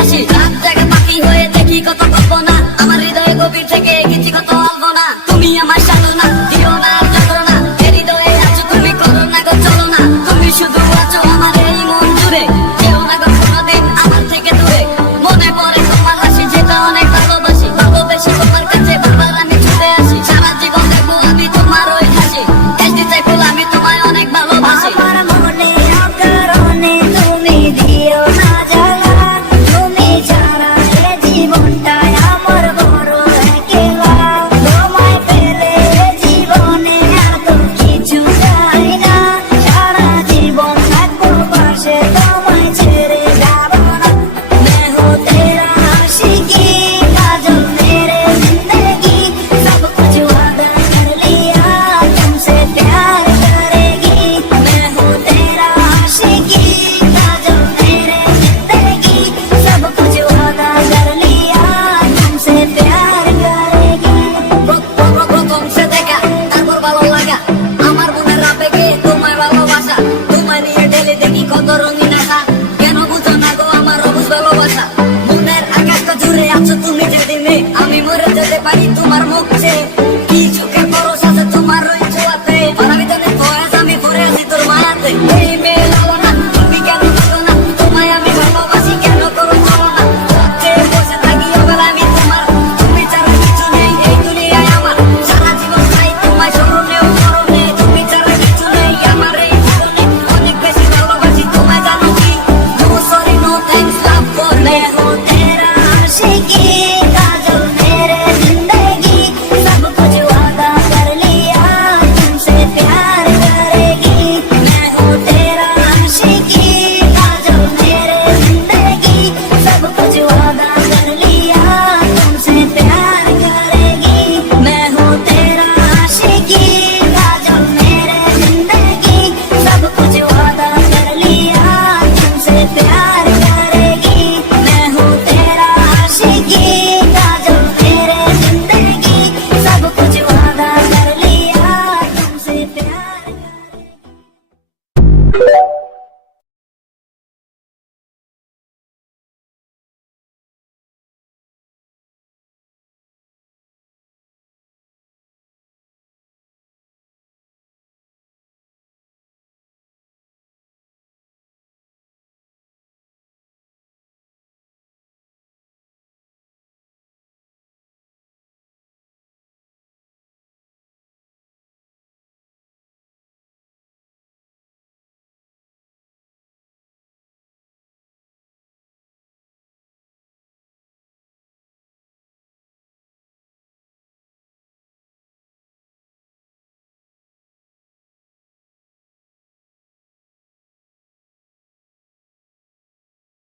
আসি। রাত জাগা পাখি হয়ে দেখি কত কল্পনা, আমার হৃদয়ে গভীর থেকে এঁকেছি কত অল্পনা। তুমি আমার সাধনা, দিও না যন্ত্রণা, এ হৃদয়ে আছো তুমি, করো না গো চলো না। তুমি শুধু আছো আমার এই মন জুড়ে, যেও না গো কোনোদিন আমার থেকে দূরে। মনে পড়ে তোমার হাসি, যেটা অনেক ভালোবাসি, ভালোবেসে তোমার কাছে বারবার আমি ছুটে আসি। সারা জীবন দেখবো আমি তোমার ওই হাসি, এসে চাইবো আমি তোমায় অনেক ভালোবাসি। আমার মনে অকারণে তুমি দিও না জ্বালা, তুমি ছাড়া এ জীবনটাই আমার বড় একলা। তোমায় পেলে জীবনে আর তো কিছু চাই না, সারা জীবন থাকবো পাশে, তোমায় ছেড়ে যাব না। मैं हूँ तेरा आशिकी, काजल मेरे जिंदगी, सब कुछ वादा कर लिया, तुमसे प्यार करेगी। मैं हूँ तेरा आशिकी, काजल मेरे जिंदगी, सब कुछ वादा कर लिया, तुमसे प्यार करेगी। প্রথম সে দেখা, তারপর ভালো লাগা, আমার মনের আবেগে তোমায় ভালোবাসা। তোমায় নিয়ে ঢেলে দেখি কত রঙিন আশা, কেন বুঝো না গো আমার অবুঝ ভালোবাসা। মনের আকাশটা জুড়ে আছো তুমি যেদিনে, আমি মরে যেতে পারি তোমার মুখ চেয়ে।